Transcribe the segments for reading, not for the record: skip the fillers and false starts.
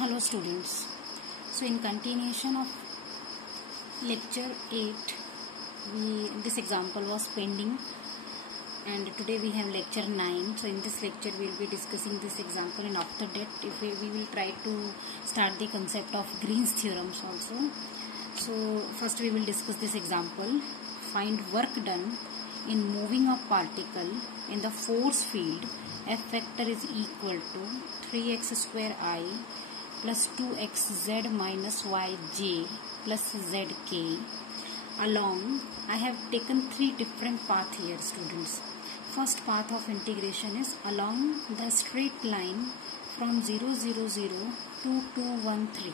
Hello students. So in continuation of lecture 8, this example was pending and today we have lecture 9. So in this lecture we will be discussing this example, and after that we will try to start the concept of Green's theorems also. So first we will discuss this example. Find work done in moving a particle in the force field. F vector is equal to 3x square I plus 2xz minus yj plus zk along. I have taken three different paths here, students. First path of integration is along the straight line from 0, 0, 0 to 2, 1, 3.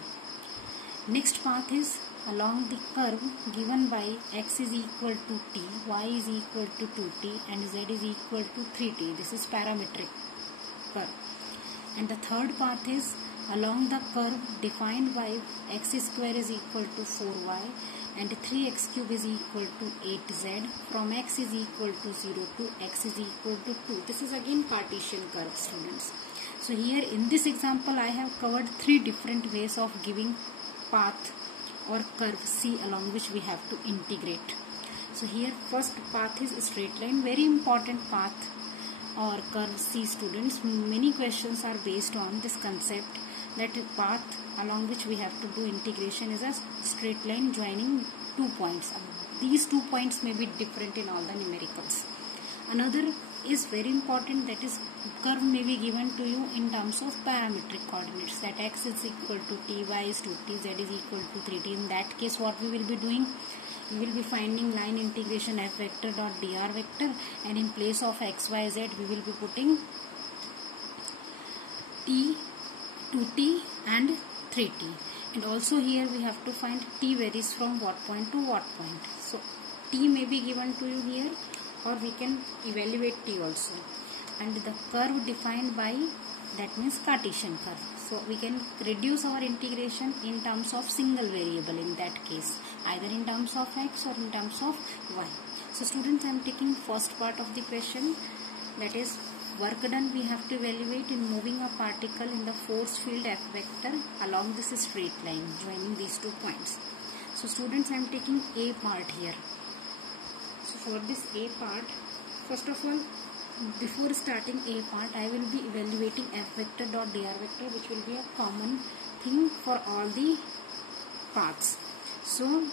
Next path is along the curve given by x is equal to t, y is equal to 2t and z is equal to 3t. This is parametric curve. And the third path is along the curve defined by x square is equal to 4y and 3x cube is equal to 8z from x is equal to 0 to x is equal to 2. This is again Cartesian curve, students. So here in this example I have covered three different ways of giving path or curve C along which we have to integrate. So here first path is a straight line, very important path or curve C, students. Many questions are based on this concept that path along which we have to do integration is a straight line joining 2 points. These 2 points may be different in all the numericals. Another is very important, that is curve may be given to you in terms of parametric coordinates, that x is equal to t, y is 2t, z is equal to 3t. In that case what we will be doing? We will be finding line integration f vector dot dr vector, and in place of x, y, z we will be putting t, 2t and 3t. And also here we have to find t varies from what point to what point. So t may be given to you here, or we can evaluate t also. And the curve defined by, that means Cartesian curve. So we can reduce our integration in terms of single variable in that case, either in terms of x or in terms of y. So students, I am taking first part of the question, that is work done we have to evaluate in moving a particle in the force field F vector along this straight line joining these 2 points. So students, I am taking A part here. So for this A part, first of all, before starting A part, I will be evaluating F vector dot dr vector, which will be a common thing for all the paths. So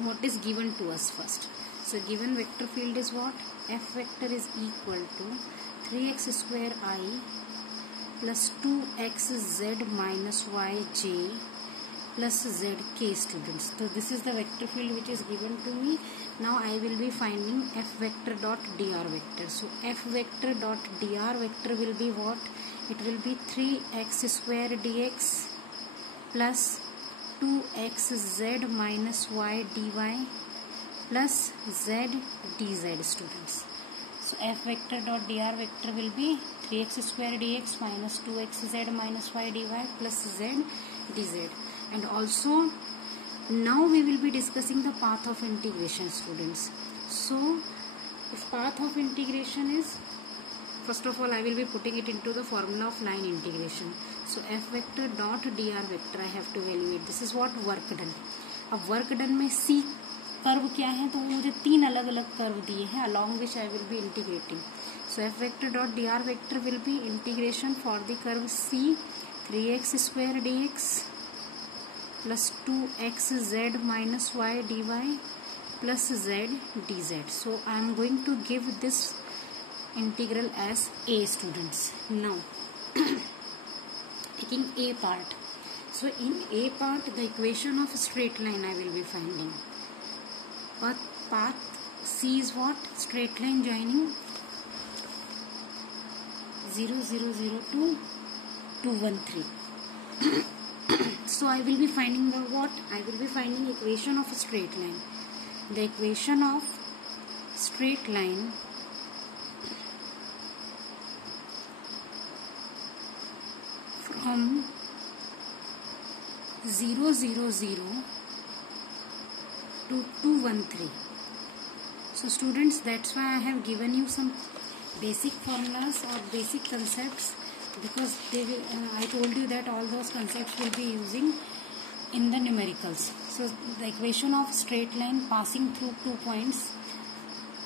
what is given to us first? So given vector field is what? F vector is equal to 3x square I plus 2xz minus yj plus zk, students. So this is the vector field which is given to me. Now I will be finding f vector dot dr vector. So f vector dot dr vector will be what? It will be 3x square dx plus 2xz minus y dy plus z dz, students. So f vector dot dr vector will be 3x square dx minus 2xz minus y dy plus z dz. And also now we will be discussing the path of integration, students. So if path of integration is, first of all I will be putting it into the formula of line integration. So f vector dot dr vector I have to evaluate. This is what work done. अब work done में C curve क्या है, तो मुझे 3 अलग अलग curve दिए हैं along which I will be integrating. So f vector dot dr vector will be integration for the curve C 3x square dx plus 2xz minus y dy plus z dz. So I am going to give this integral as A, students. Now taking A part. So in A part the equation of straight line I will be finding. But path C is what? Straight line joining 0, 0, 0 to 2, 1, 3. So I will be finding the what? I will be finding equation of a straight line. The equation of straight line from 0, 0, 0 to 2, 1, 3. So students, that's why I have given you some basic formulas or basic concepts because I told you that all those concepts will be using in the numericals. So the equation of straight line passing through 2 points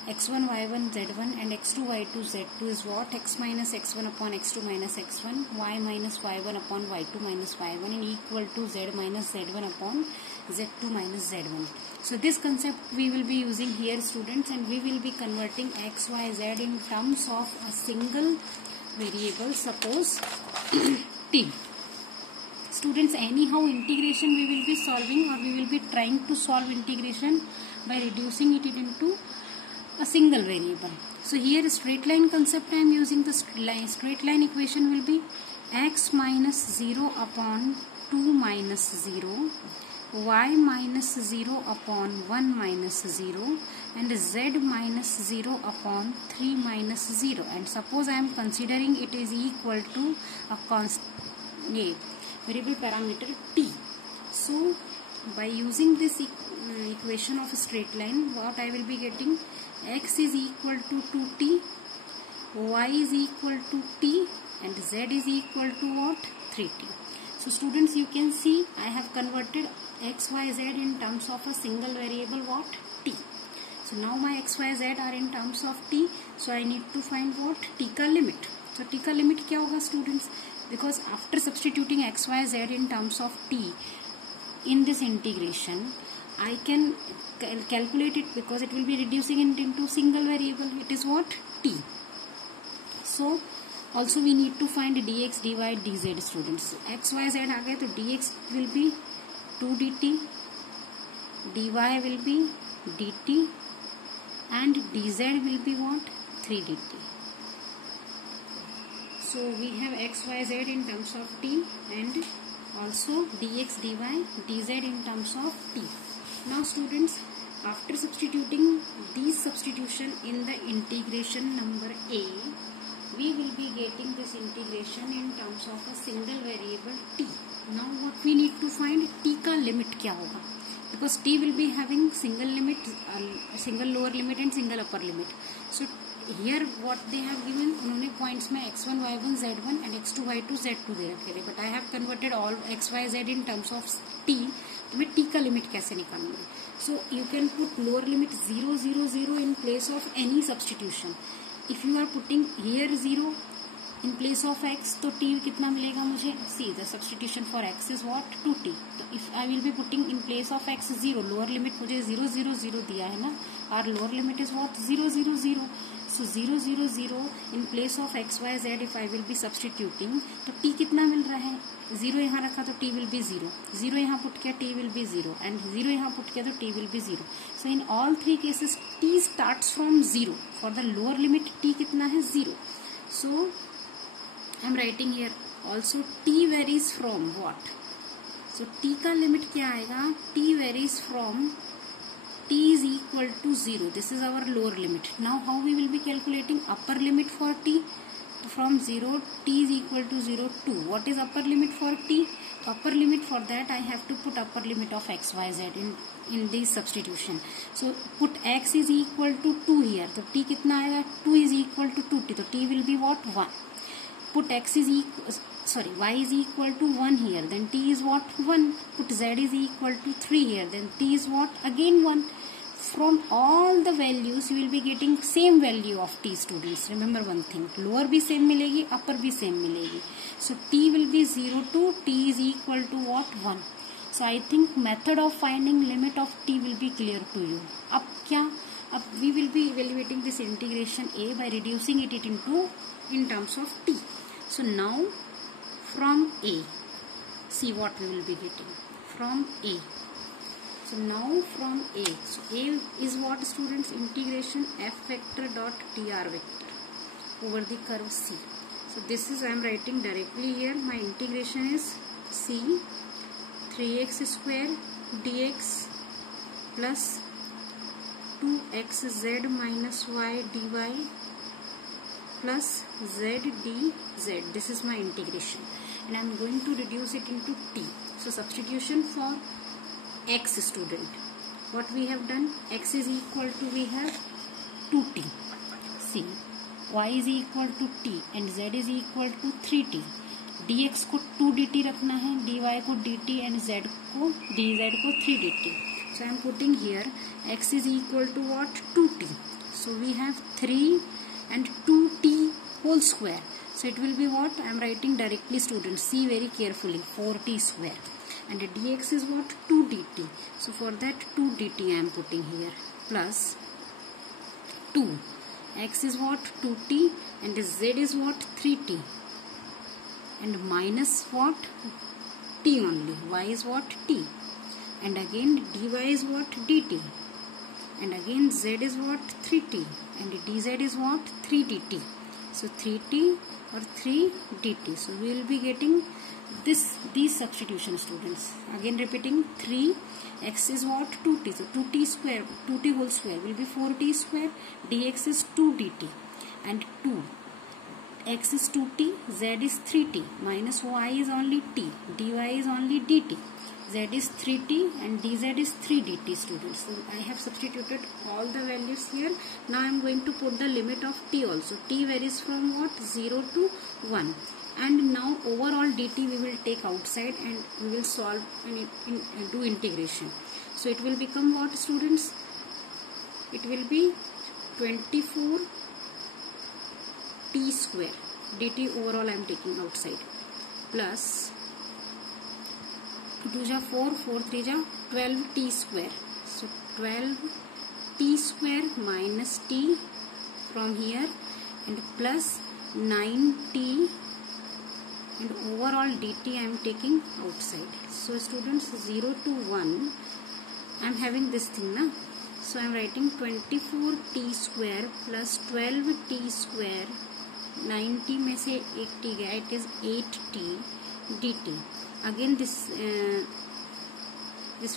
x1 y1 z1 and x2 y2 z2 is what? X minus x1 upon x2 minus x1, y minus y1 upon y2 minus y1, and equal to z minus z1 upon z2 minus z1. So this concept we will be using here, students, and we will be converting x, y, z in terms of a single variable, suppose t. Students, anyhow integration we will be solving, or we will be trying to solve integration by reducing it into a single variable. So here straight line concept I am using. The straight line equation will be x minus 0 upon 2 minus 0, y minus 0 upon 1 minus 0, and z minus 0 upon 3 minus 0. And suppose I am considering it is equal to a constant variable parameter t. So by using this equation of a straight line, what I will be getting? X is equal to 2t, y is equal to t, and z is equal to what? 3t. So students, you can see I have converted x, y, z in terms of a single variable, what? T. So now my x, y, z are in terms of t. So I need to find what? T का limit. So t का limit क्या होगा, students? Because after substituting x, y, z in terms of t in this integration, I can calculate it, because it will be reducing it into single variable. It is what? T. So also we need to find dx, dy, dz, students. X, y, z आ गए तो dx will be 2 dt, dy will be dt, and dz will be what? 3 dt. So we have x, y, z in terms of t, and also dx, dy, dz in terms of t. Now students, after substituting these substitution in the integration number a, we will be getting this integration in terms of a single variable t. Now what we need to find? T का limit क्या होगा? Because t will be having single limit, single lower limit and single upper limit. So here what they have given, उन्होंने points में x1, y1, z1 and x2, y2, z2 दे रखे थे. But I have converted all x, y, z in terms of t. तो मैं t का limit कैसे निकालूंगी? So you can put lower limit 0, 0, 0 in place of any substitution. If you are putting here 0 in place of x, तो t कितना मिलेगा मुझे? See, the substitution for x is what? 2t. तो if I will be putting in place of x 0, lower limit मुझे 0, 0, 0 दिया है ना? Our lower limit is what? 0, 0, 0. So 0, 0, 0 in place of x, y, z if I will be substituting, तो t कितना मिल रहा है? 0 यहाँ रखा तो t will be 0. 0 यहाँ put किया t will be 0. And 0 यहाँ put किया तो t will be 0. So in all three cases t starts from 0. For the lower limit t कितना है? 0. So I am writing here also t varies from what? So t का limit क्या आएगा? t varies from t is equal to 0. This is our lower limit. Now how we will be calculating upper limit for t? From 0, t is equal to 0 to what is upper limit for t? Upper limit, for that I have to put upper limit of x, y, z in this substitution. So put x is equal to 2 here. So t कितना आएगा? 2 is equal to 2t. So t will be what? 1. Put x is equal, sorry, y is equal to 1 here. Then t is what? 1. Put z is equal to 3 here. Then t is what? Again 1. From all the values you will be getting same value of t, students. Remember one thing, lower भी same मिलेगी, upper भी same मिलेगी. So t will be 0 to t is equal to what? 1. So I think method of finding limit of t will be clear to you. अब क्या? अब we will be evaluating this integration a by reducing it into in terms of t. So now from a, see what we will be getting from a. So now from a, so a is what, students? Integration f vector dot dr vector over the curve c. So this is I am writing directly here. My integration is c 3x square dx plus 2xz minus y dy plus z dz. This is my integration, and I am going to reduce it into t. So substitution for x, student. What we have done? X is equal to, we have 2t. See, y is equal to t and z is equal to 3t. dx को 2 dt रखना है, dy को dt and z को dz को 3 dt. So I am putting here x is equal to what? 2t. So we have 3 and 2t whole square. So it will be what? I am writing directly, students. See very carefully. 4t square. And dx is what? 2 dt. So for that 2 dt I am putting here. Plus 2. X is what? 2t and z is what? 3t. And minus what? T only. Y is what? T. And again dy is what? dt. And again z is what? 3t. And dz is what? 3 dt. So 3t or 3 dt. So we will be getting these substitution, students. Again repeating, 3 x is what? 2t. So 2t square, 2t whole square will be 4t square. dx is 2 dt and 2. X is 2t, z is 3t, minus y is only t, dy is only dt, z is 3t and dz is 3 dt, students. So I have substituted all the values here. Now I am going to put the limit of t also. T varies from what? 0 to 1. And now overall dt we will take outside and we will solve and do integration. So it will become what, students? It will be 24 t square. dt overall I am taking outside. Plus 2 2 ja 4, 4 3 ja 12 t square. So 12 t square minus t from here and plus 9t and overall dt I am taking outside. So students, 0 to 1 I am having this thing na. So I am writing 24 t square plus 12 t square. 90 में से 1 t गया, it is 8t dt. Again this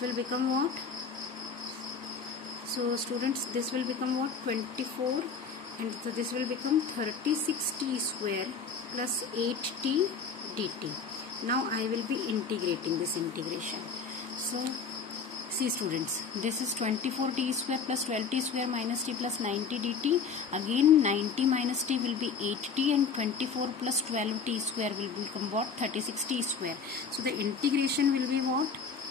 will become what? So students, this will become what? 24 and so this will become 36t square plus 8t dt. Now I will be integrating this integration. So see students, this is 24t square plus 12t square minus t plus 90 dt. Again 90 minus t will be 8t and 24 plus 12t square will become what? 36t square. So the integration will be what?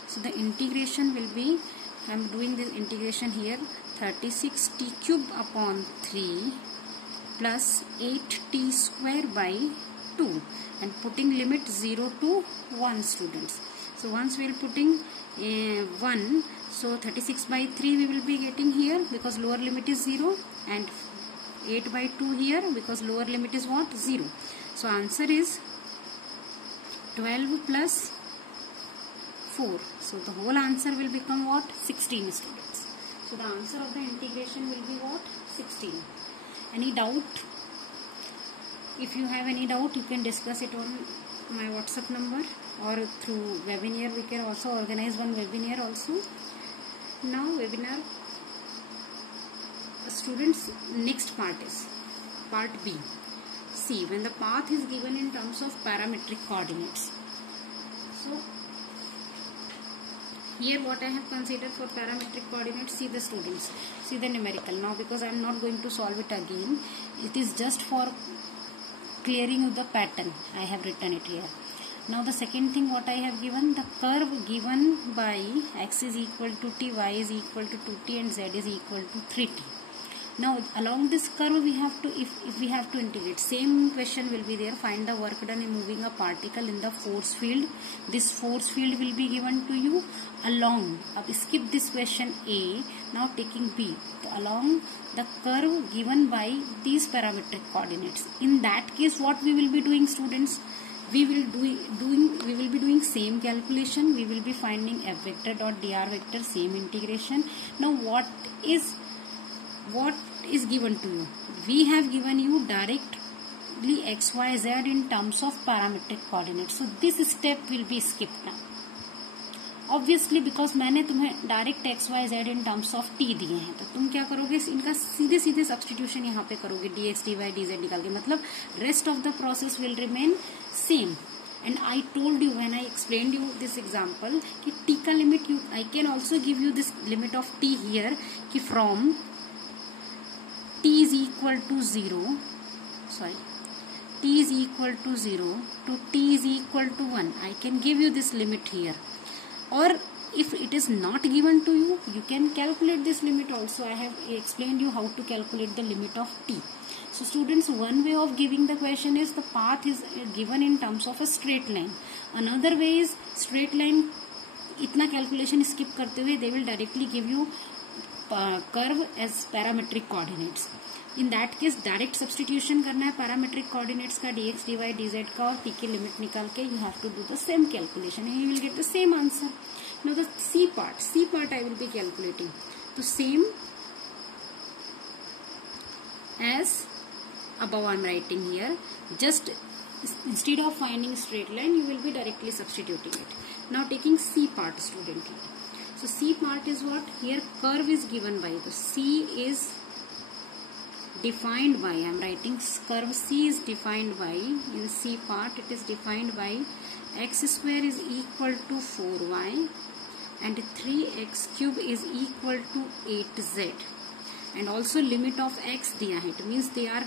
So the integration will be, I am doing this integration here, 36t cube upon 3 plus 8t square by 2 and putting limit 0 to 1, students. So once we are putting 1, so 36 by 3 we will be getting here because lower limit is 0 and 8 by 2 here because lower limit is what? 0. So answer is 12 plus 4. So the whole answer will become what? 16, students. So the answer of the integration will be what? 16. Any doubt? If you have any doubt, you can discuss it on my WhatsApp number or through webinar. We can also organize one webinar also. Now webinar, students, next part is part B. See, when the path is given in terms of parametric coordinates. So here what I have considered for parametric coordinates, see the students, see the numerical. Now because I am not going to solve it again, it is just for clearing of the pattern. I have written it here. Now the second thing what I have given, the curve given by x is equal to t, y is equal to 2t and z is equal to 3t. Now along this curve we have to, if we have to integrate, same question will be there. Find the work done in moving a particle in the force field. This force field will be given to you along. Skip this question A. Now taking B. Along the curve given by these parametric coordinates. In that case, what we will be doing, students? We will be doing same calculation. We will be finding f vector dot dr vector, same integration. Now what is given to you? We have given you directly x, y, z in terms of parametric coordinates. So this step will be skipped now. Obviously because मैंने तुम्हें direct X Y Z in terms of T दिए हैं, तो तुम क्या करोगे, इनका सीधे सीधे सब्सटीट्यूशन यहाँ पे करोगे, D X D Y D Z निकाल के. मतलब rest of the process will remain same. And I told you when I explained you this example कि टी का limit I can also give you this limit of T here कि from t is equal to 0 t is equal to 0 to t is equal to 1, I can give you this limit here. Or if it is not given to you, you can calculate this limit also. I have explained you how to calculate the limit of t. So students, one way of giving the question is the path is given in terms of a straight line. Another way is straight line, इतना calculation skip करते हुए they will directly give you curve as parametric coordinates. In that case direct substitution करना है parametric coordinates का dx, dy, dz का और t की limit निकाल के you have to do the same calculation and you will get the same answer. Now the C part I will be calculating. So same as above I am writing here. Just instead of finding straight line, you will be directly substituting it. Now taking C part, student. So C part is what? Here curve is given by the C is defined by, I am writing curve C is defined by, in C part it is defined by x square is equal to 4y and 3x cube is equal to 8z. And also limit of x दिया है. It means they are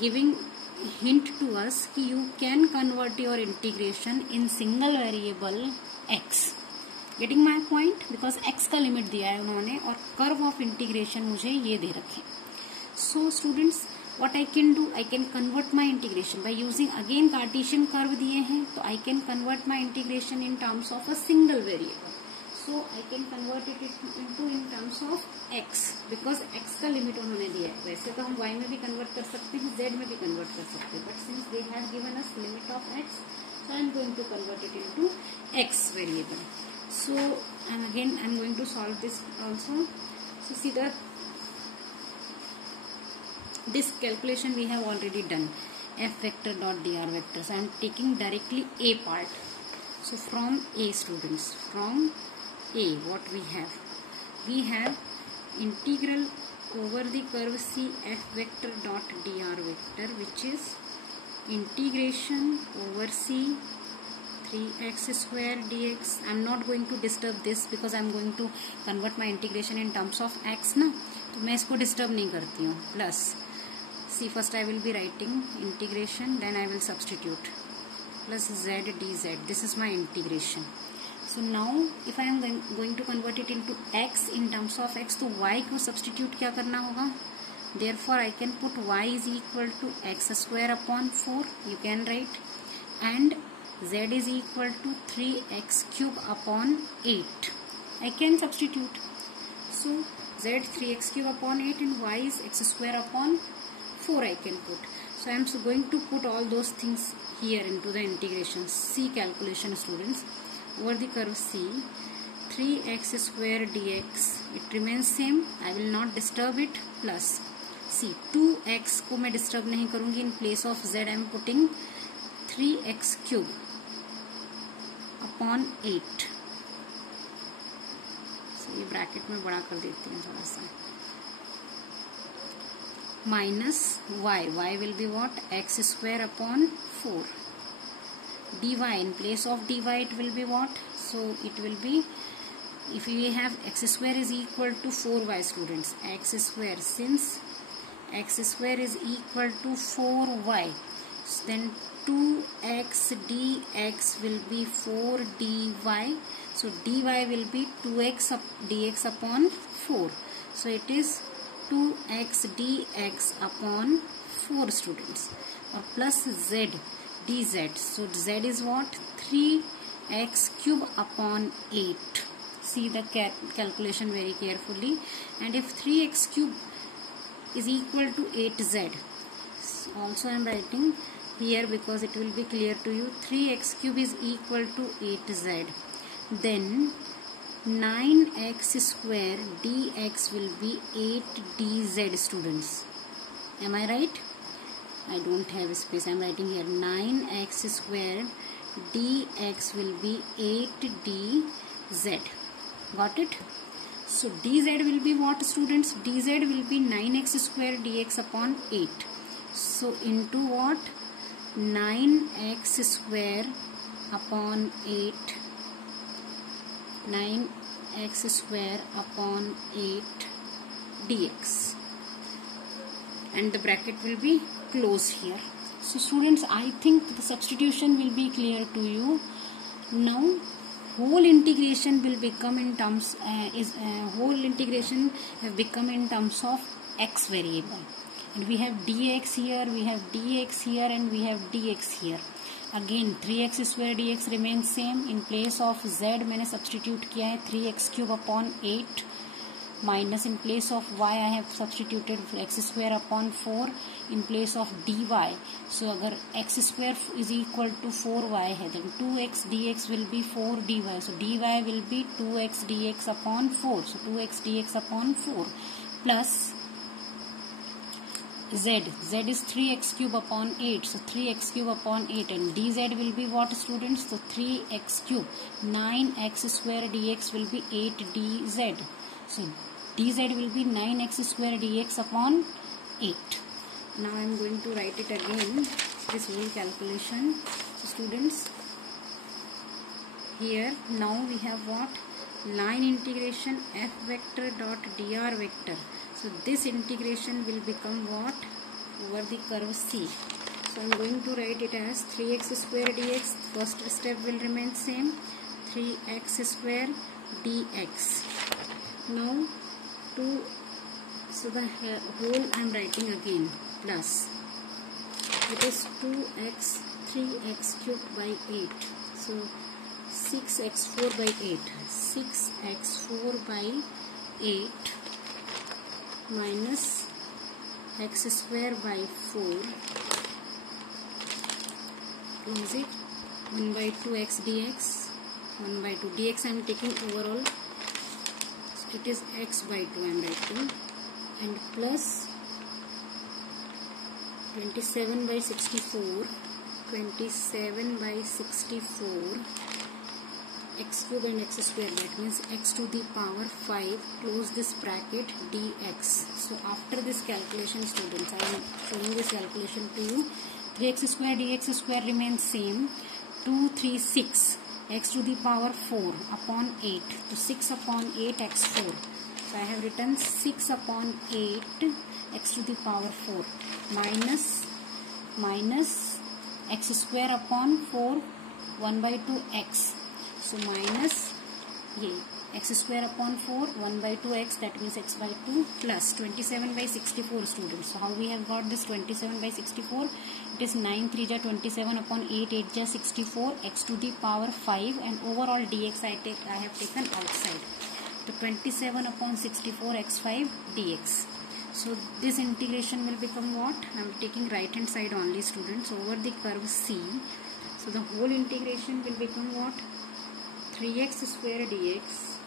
giving hint to us कि you can convert your integration in single variable x. Getting my point? Because x का limit दिया है उन्होंने और curve of integration मुझे ये दे रखे. So students, what I can do? I can convert my integration by using again Cartesian curve दिए हैं, तो I can convert my integration in terms of a single variable. So I can convert it into in terms of x because x का limit उन्होंने दिया है. वैसे तो हम y में भी कन्वर्ट कर सकते हैं, z में भी कन्वर्ट कर सकते हैं, but since they have given us limit of x, so I am going to convert it into x variable. So and again I am going to solve this also. So see this calculation we have already done, f vector dot dr vector. So I am taking directly a part. So from a, students, from a what we have integral over the curve C f vector dot dr vector, which is integration over C 3x square dx. I am not going to disturb this because I am going to convert my integration in terms of x ना, तो मैं इसको disturb नहीं करती हूँ. Plus C first I will be writing integration, then I will substitute plus z dz. This is my integration. So now if I am going to convert it into x in terms of x, तो y को substitute क्या करना होगा? Therefore I can put y is equal to x square upon 4. You can write, and z is equal to 3x cube upon 8. I can substitute. So z 3x cube upon 8 and y is x square upon 4 I can put. So I am going to put all those things here into the integration. C calculation, students. Over the curve C, 3x square dx, it remains same. I will not disturb it. Plus C 2x को मैं disturb नहीं करूँगी. In place of z I am putting 3x cube upon 8. So ये bracket में बड़ा कर देती हूँ थोड़ा सा. Minus y will be what? X square upon 4. dy, in place of dy it will be what? So it will be, if we have x square is equal to 4y, students, x square, since x square is equal to 4y, then 2x dx will be 4 dy. So dy will be 2x dx upon 4. So it is 2x dx upon 4, students, or plus z dz. So z is what? 3x cube upon 8. See the calculation very carefully. And if 3x cube is equal to 8z, also I am writing here because it will be clear to you. 3x cube is equal to 8z. Then 9x square dx will be 8 dz, students. Am I right? I don't have space. I am writing here 9x square dx will be 8 dz. Got it? So dz will be what, students? dz will be 9x square dx upon 8. So into what? 9x square upon 8. 9x square upon 8 dx. And the bracket will be close here. So students, I think the substitution will be clear to you. Now whole integration will become in terms whole integration have become in terms of x variable, and we have dx here, we have dx here, and we have dx here. Again 3x square dx remains same. In place of z मैंने substitute किया है 3x cube upon 8, minus in place of y I have substituted x square upon 4 in place of dy. So अगर x square is equal to 4y है, then 2x dx will be 4 dy. So dy will be 2x dx upon 4. So 2x dx upon 4 plus z is 3x cube upon 8. So 3x cube upon 8, and dz will be what, students? So 3x cube, 9x square dx will be 8 dz. So dz will be 9x square dx upon 8. Now I am going to write it again, this whole calculation. So students, here now we have what? Line integration f vector dot dr vector. So this integration will become what? Over the curve C. So I am going to write it as 3x square dx. First step will remain same, 3x square dx. Now so the whole I am writing again, plus it is 2x 3x cubed by 8. So 6x4 by 8, 6x4 by 8 minus x square by 4, close it, 1 by 2x dx, 1 by 2 dx I am taking overall, so it is x by 2 I am writing, and plus 27 by 64, 27 by 64 x cube and x square, that means x to the power 5, close this bracket, dx. So after this calculation, students, I am showing this calculation to you. 3x square dx square remains same, 2 3 6 x to the power 4 upon 8, so 6 upon 8 x4. So I have written 6 upon 8 x to the power 4 minus x square upon 4 1 by 2 x. So minus x square upon 4 1 by 2 x, that means x by 2, plus 27 by 64, students. So how we have got this 27 by 64? It is 9 3 ja 27 upon 8 8 ja 64 x to the power 5, and overall dx I have taken outside. So 27 upon 64 x5 dx. So this integration will become what? I am taking right hand side only, students, over the curve C. So the whole integration will become what? 3x square dx